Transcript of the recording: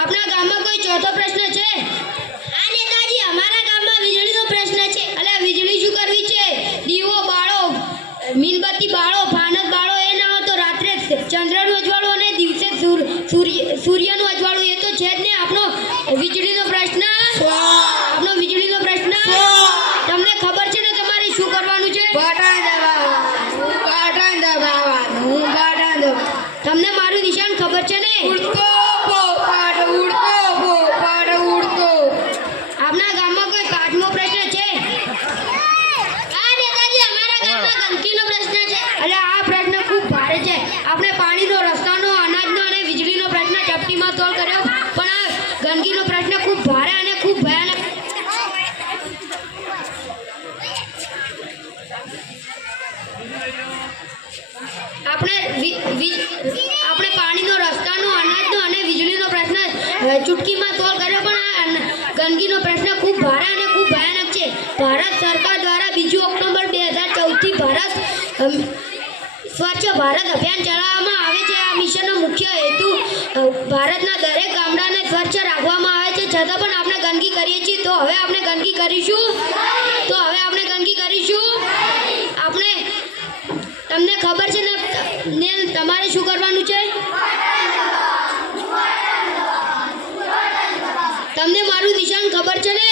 આપણા ગામમાં કોઈ ચોથો પ્રશ્ન છે? હા નેતાજી, અમારા ગામમાં વીજળીનો પ્રશ્ન છે. અલે વીજળી શું કરવી છે? દીવો બાળો, મીણબત્તી બાળો, ફાનસ બાળો, એ ના હોય તો રાત્રે ચંદ્રનું અજવાળું અને દિવસે સૂર્યનું અજવાળું, એ તો છે જ ને આપણો વીજળીનો પ્રશ્ન. આપણો વીજળીનો પ્રશ્ન તમને ખબર છે ને તમારે શું કરવાનું છે? તમને મારું નિશાન ખબર છે ને? આપણા ગામમાં કોઈ પાંચમો પ્રશ્ન છે? હા નેતાજી, અમારા ગામમાં ગંદકીનો પ્રશ્ન છે. એટલે આ પ્રશ્ન ખૂબ ભારે છે. આપણે પાણીનો, રસ્તાનો, અનાજનો અને વીજળીનો પ્રશ્ન ચપટીમાં સોલ્વ કર્યો, પણ આ ગંદકીનો પ્રશ્ન ખૂબ ભારે અને ખૂબ ભયાનક. આપણે પાણીનો, રસ્તાનો, અનાજનો અને વીજળીનો પ્રશ્ન ચૂટકીમાં સોલ્વ કર્યો, પણ આ ગંદકીનો પ્રશ્ન ખૂબ ભારે અને ખૂબ ભયાનક છે. ભારત સરકાર દ્વારા 2 ઓક્ટોબર 2014થી સ્વચ્છ ભારત અભિયાન ચલાવવામાં આવે છે. આ મિશનનો મુખ્ય હેતુ ભારતના દરેક ગામડાને સ્વચ્છ રાખવામાં આવે છે. છતાં પણ આપણે ગંદકી કરીએ છીએ. તો હવે આપણે ગંદકી કરીશું? આપણે, તમને ખબર છે ને તમારે શું કરવાનું છે? તમને મારું નિશાન ખબર છે ને?